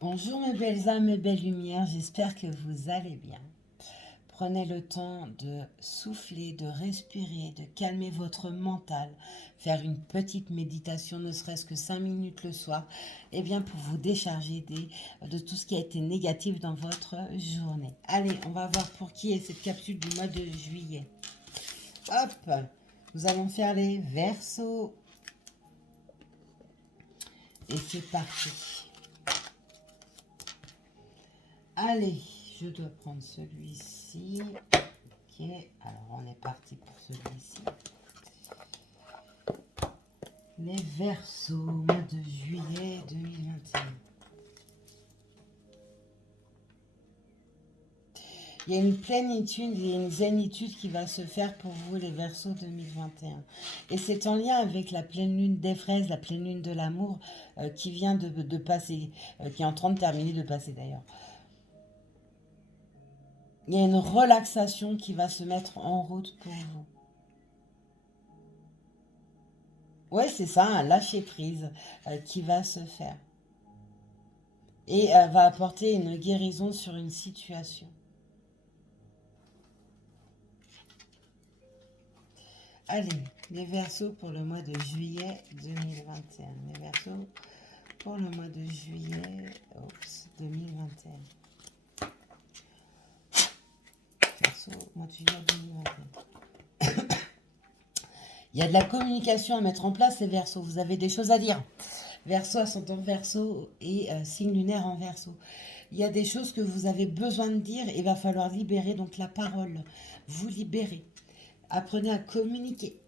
Bonjour mes belles âmes, mes belles lumières, j'espère que vous allez bien. Prenez le temps de souffler, de respirer, de calmer votre mental, faire une petite méditation, ne serait-ce que 5 minutes le soir, et bien pour vous décharger de tout ce qui a été négatif dans votre journée. Allez, on va voir pour qui est cette capsule du mois de juillet. Hop, nous allons faire les Verseaux. Et c'est parti. Allez, je dois prendre celui-ci. Ok, alors on est parti pour celui-ci. Les Verseaux, mois de juillet 2021. Il y a une plénitude et une zénitude qui va se faire pour vous, les Verseaux 2021. Et c'est en lien avec la pleine lune des fraises, la pleine lune de l'amour, qui vient de passer, qui est en train de terminer de passer d'ailleurs. Il y a une relaxation qui va se mettre en route pour vous. Ouais, c'est ça, un lâcher-prise qui va se faire. Et va apporter une guérison sur une situation. Allez, les Verseaux pour le mois de juillet 2021. Les Verseaux pour le mois de juillet 2021. Verseaux, mois de juillet 2021. Il y a de la communication à mettre en place, les Verseaux. Vous avez des choses à dire. Verseau, ascendant Verseau et signe lunaire en Verseau. Il y a des choses que vous avez besoin de dire et il va falloir libérer donc la parole. Vous libérez. Apprenez à communiquer.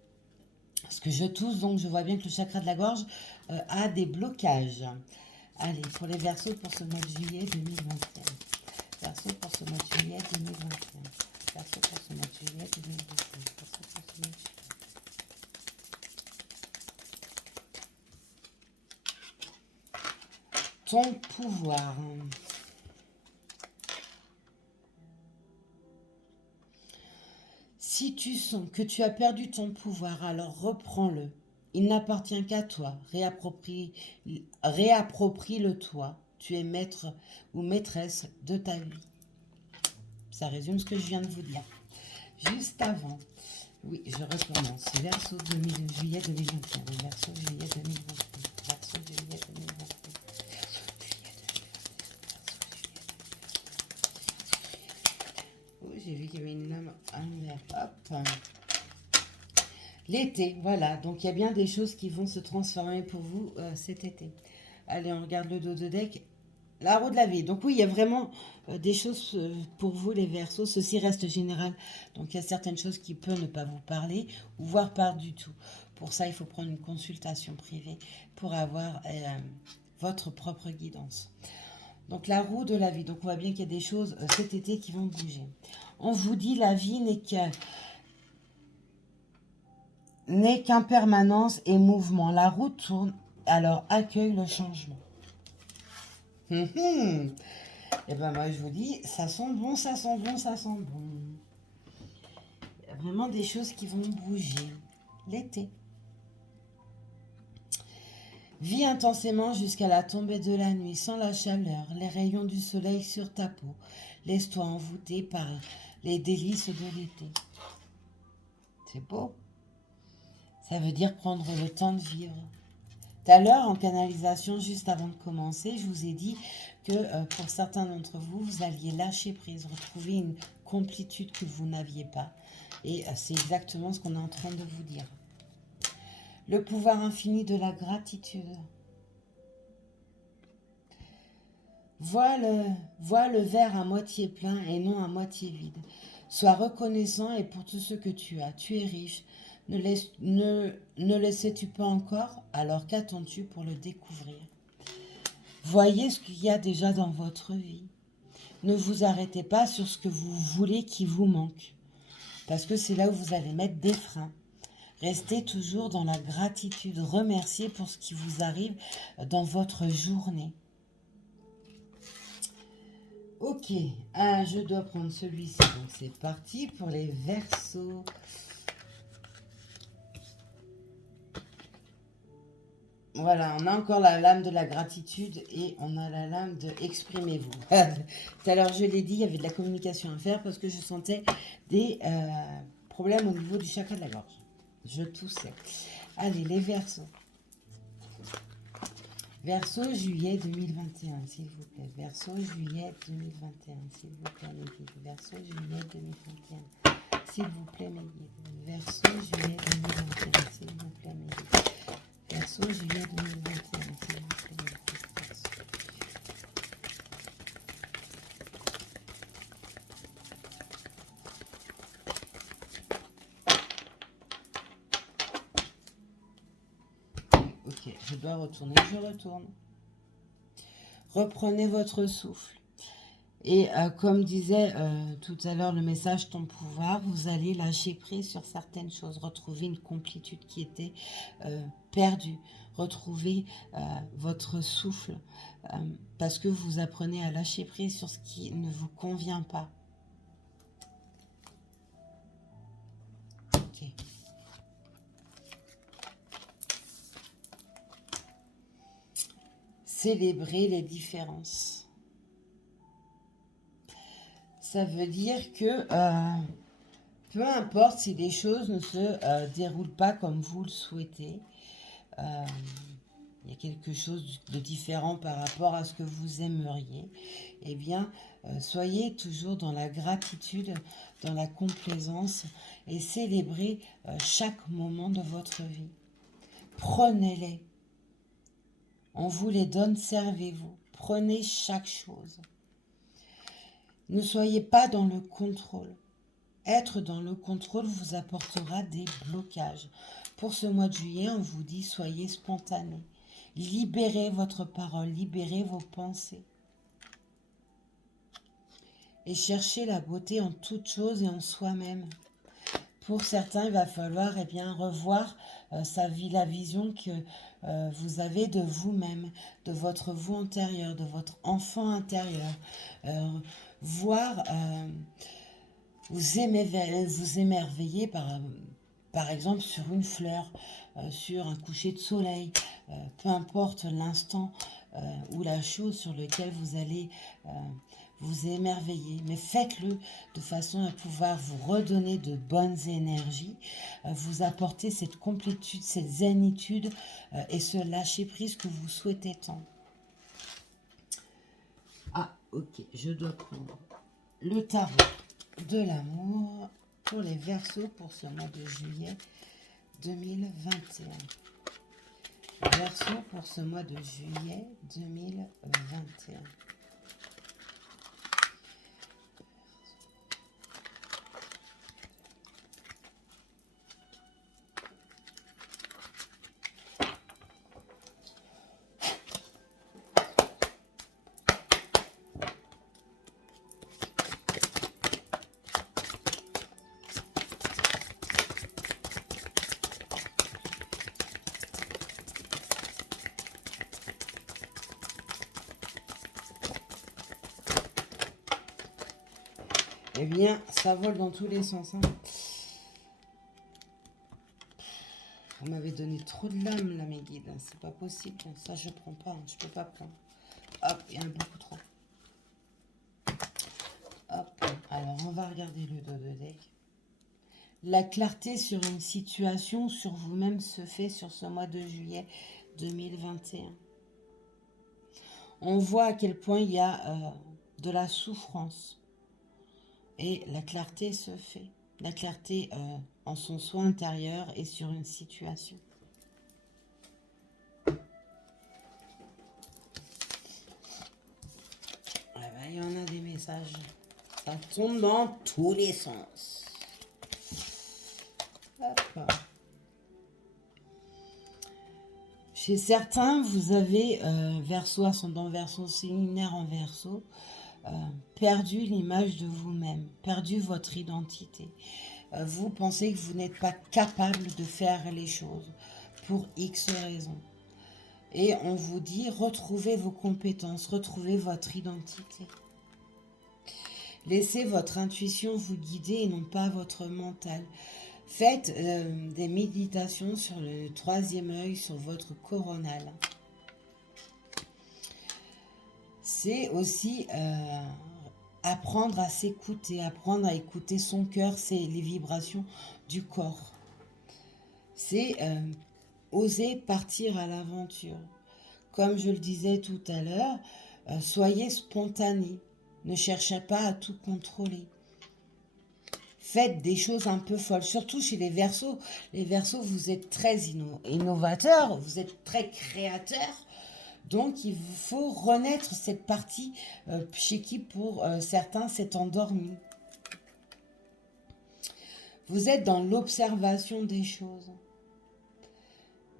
Parce que je tousse, donc je vois bien que le chakra de la gorge a des blocages. Allez, pour les Verseaux pour ce mois de juillet 2021. Verseau pour ce mois de juillet 2021. Verseau pour ce mois de juillet 2021. Verseau pour ce mois de juillet. Ton pouvoir. Si tu sens que tu as perdu ton pouvoir, alors reprends-le. Il n'appartient qu'à toi. Réapproprie-le toi. Tu es maître ou maîtresse de ta vie. Ça résume ce que je viens de vous dire. Juste avant, oui, je recommence. Verseau juillet 2021. Verseau juillet 2021. Verseau juillet 2021. Oh, j'ai vu qu'il y avait une lame à l'envers. Hop. L'été, voilà. Donc il y a bien des choses qui vont se transformer pour vous cet été. Allez, on regarde le dos de deck. La roue de la vie. Donc oui, il y a vraiment des choses pour vous, les Verseaux. Ceci reste général. Donc il y a certaines choses qui peuvent ne pas vous parler ou voire pas du tout. Pour ça, il faut prendre une consultation privée pour avoir votre propre guidance. Donc la roue de la vie. Donc on voit bien qu'il y a des choses cet été qui vont bouger. On vous dit la vie n'est qu'impermanence et mouvement. La roue tourne, alors accueille le changement. Et ben moi je vous dis, ça sent bon, ça sent bon, ça sent bon. Il y a vraiment des choses qui vont bouger. L'été. Vis intensément jusqu'à la tombée de la nuit, sans la chaleur, les rayons du soleil sur ta peau. Laisse-toi envoûter par les délices de l'été. C'est beau. Ça veut dire prendre le temps de vivre. Tout à l'heure, en canalisation, juste avant de commencer, je vous ai dit que pour certains d'entre vous, vous alliez lâcher prise, retrouver une complétude que vous n'aviez pas. Et c'est exactement ce qu'on est en train de vous dire. Le pouvoir infini de la gratitude. Vois le verre à moitié plein et non à moitié vide. Sois reconnaissant et pour tout ce que tu as. Tu es riche. Ne le sais-tu pas encore? Alors qu'attends-tu pour le découvrir? Voyez ce qu'il y a déjà dans votre vie. Ne vous arrêtez pas sur ce que vous voulez qui vous manque. Parce que c'est là où vous allez mettre des freins. Restez toujours dans la gratitude. Remerciez pour ce qui vous arrive dans votre journée. Ok, je dois prendre celui-ci. Donc c'est parti pour les Verseaux. Voilà, on a encore la lame de la gratitude et on a la lame de exprimez-vous. Tout à l'heure, je l'ai dit, il y avait de la communication à faire parce que je sentais des problèmes au niveau du chakra de la gorge. Je toussais. Allez, les Verseaux. Verseau, juillet 2021, s'il vous plaît. Verseau, juillet 2021, s'il vous plaît, mes guides. Verseau, juillet 2021, s'il vous plaît, mes guides. Verseau, juillet 2021, s'il vous plaît, mes guides. Verseau, juillet 2021, s'il vous plaît, mes guides. Verseau. Ok, je dois retourner, je retourne. Reprenez votre souffle. Et comme disait tout à l'heure le message ton pouvoir, vous allez lâcher prise sur certaines choses, retrouver une complétude qui était perdue, retrouver votre souffle, parce que vous apprenez à lâcher prise sur ce qui ne vous convient pas. Ok. Célébrer les différences. Ça veut dire que peu importe si les choses ne se déroulent pas comme vous le souhaitez, il y a quelque chose de différent par rapport à ce que vous aimeriez, eh bien, soyez toujours dans la gratitude, dans la complaisance et célébrez chaque moment de votre vie. Prenez-les. On vous les donne, servez-vous. Prenez chaque chose. Ne soyez pas dans le contrôle. Être dans le contrôle vous apportera des blocages. Pour ce mois de juillet, on vous dit soyez spontané. Libérez votre parole, libérez vos pensées. Et cherchez la beauté en toute chose et en soi-même. Pour certains, il va falloir revoir la vision que vous avez de vous-même, de votre vous intérieur, de votre enfant intérieur. Voir, vous émerveiller par exemple sur une fleur, sur un coucher de soleil, peu importe l'instant ou la chose sur laquelle vous allez vous émerveiller, mais faites-le de façon à pouvoir vous redonner de bonnes énergies, vous apporter cette complétude, cette zénitude et ce lâcher-prise que vous souhaitez tant. Ah, ok, je dois prendre le tarot de l'amour pour les Verseaux pour ce mois de juillet 2021. Verseau pour ce mois de juillet 2021. Eh bien, ça vole dans tous les sens. Hein. Vous m'avez donné trop de lames, là, mes guides. C'est pas possible. Ça, je prends pas. Je peux pas prendre. Hop, il y en a beaucoup trop. Hop. Alors, on va regarder le dos de deck. La clarté sur une situation, sur vous-même, se fait sur ce mois de juillet 2021. On voit à quel point il y a de la souffrance. Et la clarté se fait. La clarté en son soi intérieur et sur une situation. Ah ben, il y en a des messages. Ça tombe dans tous les sens. Hop. Chez certains, vous avez Verseau, ascendant Verseau, signe lunaire en Verseau. Perdu l'image de vous-même, perdu votre identité. Vous pensez que vous n'êtes pas capable de faire les choses pour X raisons. Et on vous dit, retrouvez vos compétences, retrouvez votre identité. Laissez votre intuition vous guider et non pas votre mental. Faites des méditations sur le troisième œil, sur votre coronal. C'est aussi apprendre à s'écouter, apprendre à écouter son cœur, c'est les vibrations du corps. C'est oser partir à l'aventure. Comme je le disais tout à l'heure, soyez spontané. Ne cherchez pas à tout contrôler. Faites des choses un peu folles, surtout chez les Verseaux. Les Verseaux, vous êtes très innovateurs, vous êtes très créateurs. Donc, il vous faut renaître cette partie chez qui, pour certains, s'est endormie. Vous êtes dans l'observation des choses.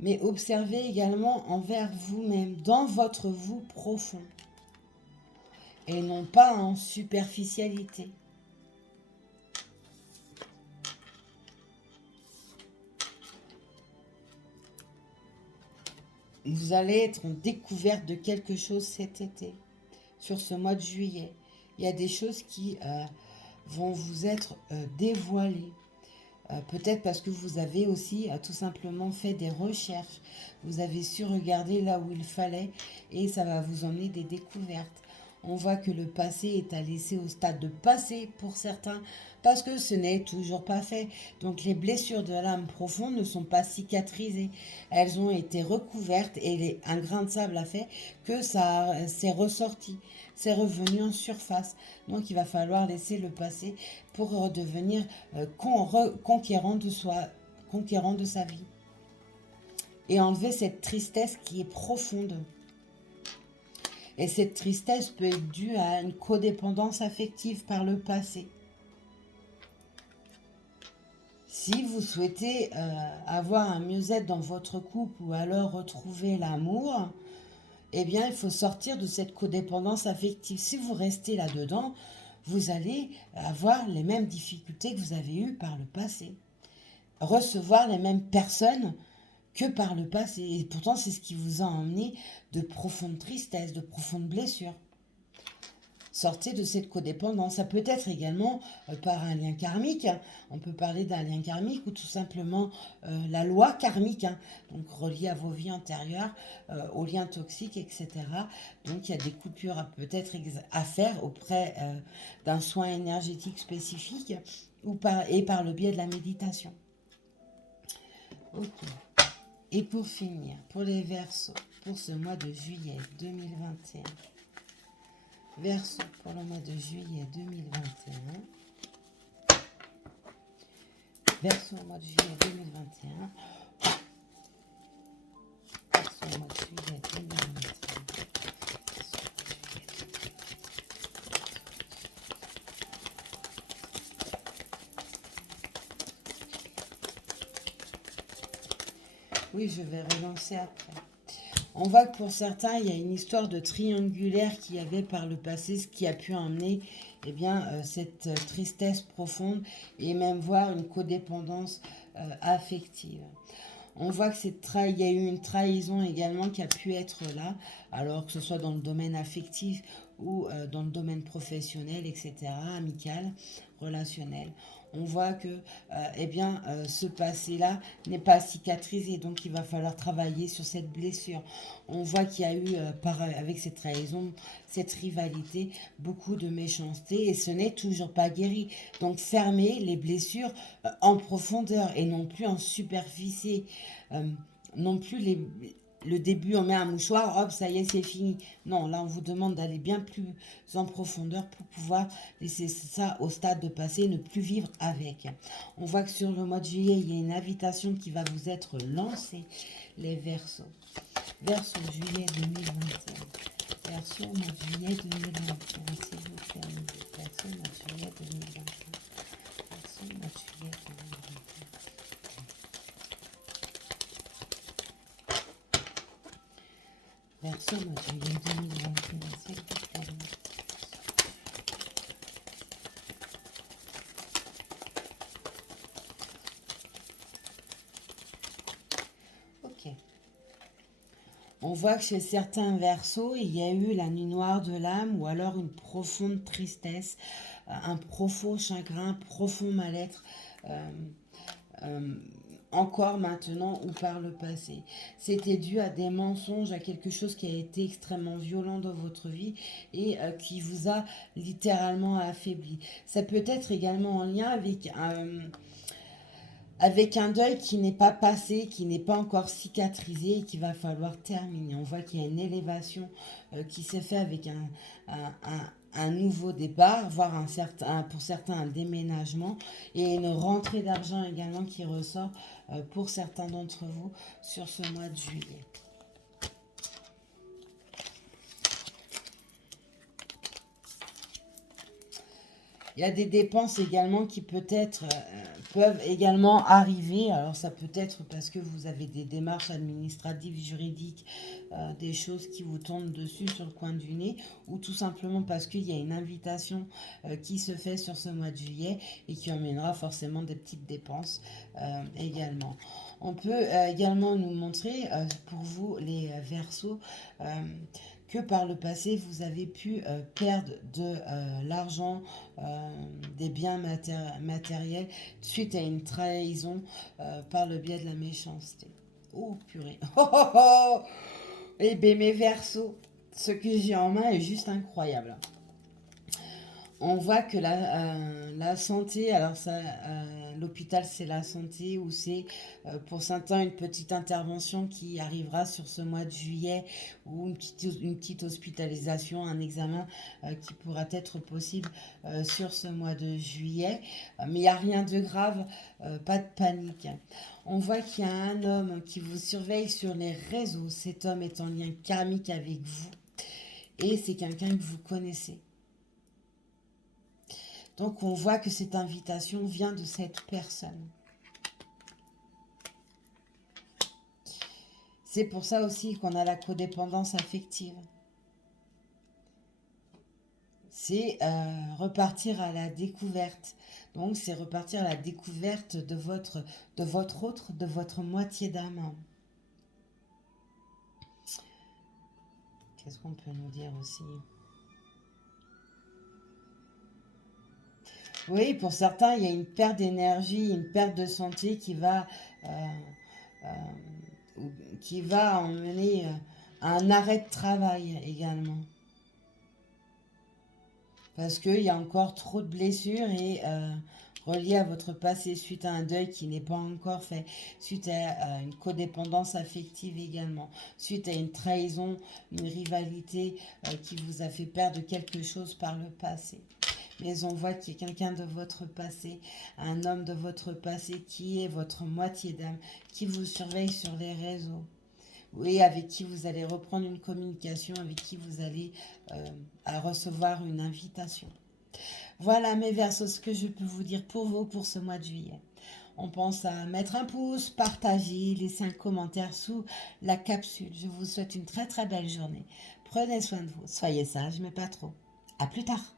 Mais observez également envers vous-même, dans votre vous profond. Et non pas en superficialité. Vous allez être en découverte de quelque chose cet été, sur ce mois de juillet. Il y a des choses qui vont vous être dévoilées. Peut-être parce que vous avez aussi tout simplement fait des recherches. Vous avez su regarder là où il fallait et ça va vous emmener des découvertes. On voit que le passé est à laisser au stade de passé pour certains parce que ce n'est toujours pas fait. Donc les blessures de l'âme profonde ne sont pas cicatrisées. Elles ont été recouvertes et un grain de sable a fait que ça s'est ressorti. C'est revenu en surface. Donc il va falloir laisser le passé pour redevenir conquérant de soi, conquérant de sa vie. Et enlever cette tristesse qui est profonde. Et cette tristesse peut être due à une codépendance affective par le passé. Si vous souhaitez avoir un mieux-être dans votre couple ou alors retrouver l'amour, eh bien, il faut sortir de cette codépendance affective. Si vous restez là-dedans, vous allez avoir les mêmes difficultés que vous avez eues par le passé. Recevoir les mêmes personnes que par le passé. Et pourtant, c'est ce qui vous a emmené de profondes tristesses, de profondes blessures. Sortez de cette codépendance. Ça peut être également par un lien karmique. On peut parler d'un lien karmique ou tout simplement la loi karmique. Donc reliée à vos vies antérieures, aux liens toxiques, etc. Donc il y a des coupures peut-être à faire auprès d'un soin énergétique spécifique et par le biais de la méditation. Ok. Et pour finir, pour les Verseaux, pour ce mois de juillet 2021. Verseau pour le mois de juillet 2021. Verseau au mois de juillet 2021. Verseau au mois de juillet 2021. Oui, je vais relancer après. On voit que pour certains, il y a une histoire de triangulaire qu'il y avait par le passé, ce qui a pu emmener cette tristesse profonde et même voir une codépendance affective. On voit que il y a eu une trahison également qui a pu être là, alors que ce soit dans le domaine affectif ou dans le domaine professionnel, etc., amical, relationnel. On voit que ce passé-là n'est pas cicatrisé, donc il va falloir travailler sur cette blessure. On voit qu'il y a eu, avec cette trahison, cette rivalité, beaucoup de méchanceté et ce n'est toujours pas guéri. Donc fermez les blessures en profondeur et non plus en superficie. Non plus le début, on met un mouchoir, hop, ça y est, c'est fini. Non, là, on vous demande d'aller bien plus en profondeur pour pouvoir laisser ça au stade de passé, ne plus vivre avec. On voit que sur le mois de juillet, il y a une invitation qui va vous être lancée, les Verseaux. Verseau juillet 2021. Verseau mois de juillet 2021, s'il vous plaît. Verseau mois de juillet 2021. Verseau mois de juillet 2021. Verseau mois de juillet 2021, s'il vous plaît. Ok. On voit que chez certains Verseaux, il y a eu la nuit noire de l'âme ou alors une profonde tristesse, un profond chagrin, profond mal-être. encore maintenant ou par le passé. C'était dû à des mensonges, à quelque chose qui a été extrêmement violent dans votre vie et qui vous a littéralement affaibli. Ça peut être également en lien avec un deuil qui n'est pas passé, qui n'est pas encore cicatrisé et qu'il va falloir terminer. On voit qu'il y a une élévation qui s'est faite avec un nouveau départ, voire pour certains un déménagement et une rentrée d'argent également qui ressort pour certains d'entre vous sur ce mois de juillet. Il y a des dépenses également qui peut-être peuvent également arriver. Alors ça peut être parce que vous avez des démarches administratives, juridiques, des choses qui vous tombent dessus sur le coin du nez, ou tout simplement parce qu'il y a une invitation qui se fait sur ce mois de juillet et qui emmènera forcément des petites dépenses également. On peut également nous montrer pour vous les Verseaux que par le passé, vous avez pu perdre de l'argent, des biens matériels suite à une trahison par le biais de la méchanceté. Oh purée. Oh, oh, oh. Eh bien mes Verseaux, ce que j'ai en main est juste incroyable. On voit que la santé, alors ça, l'hôpital c'est la santé ou c'est pour certains une petite intervention qui arrivera sur ce mois de juillet ou une petite hospitalisation, un examen qui pourra être possible sur ce mois de juillet. Mais il n'y a rien de grave, pas de panique. On voit qu'il y a un homme qui vous surveille sur les réseaux. Cet homme est en lien karmique avec vous et c'est quelqu'un que vous connaissez. Donc, on voit que cette invitation vient de cette personne. C'est pour ça aussi qu'on a la codépendance affective. C'est repartir à la découverte. Donc, c'est repartir à la découverte de votre autre, de votre moitié d'âme. Qu'est-ce qu'on peut nous dire aussi ? Oui, pour certains, il y a une perte d'énergie, une perte de santé qui va emmener à un arrêt de travail également. Parce qu'il y a encore trop de blessures et reliées à votre passé suite à un deuil qui n'est pas encore fait, suite à une codépendance affective également, suite à une trahison, une rivalité qui vous a fait perdre quelque chose par le passé. Mais on voit qu'il y a quelqu'un de votre passé, un homme de votre passé qui est votre moitié d'âme, qui vous surveille sur les réseaux. Oui, avec qui vous allez reprendre une communication, avec qui vous allez recevoir une invitation. Voilà mes Verseaux, ce que je peux vous dire pour vous pour ce mois de juillet. On pense à mettre un pouce, partager, laisser un commentaire sous la capsule. Je vous souhaite une très très belle journée. Prenez soin de vous, soyez sages mais pas trop. À plus tard.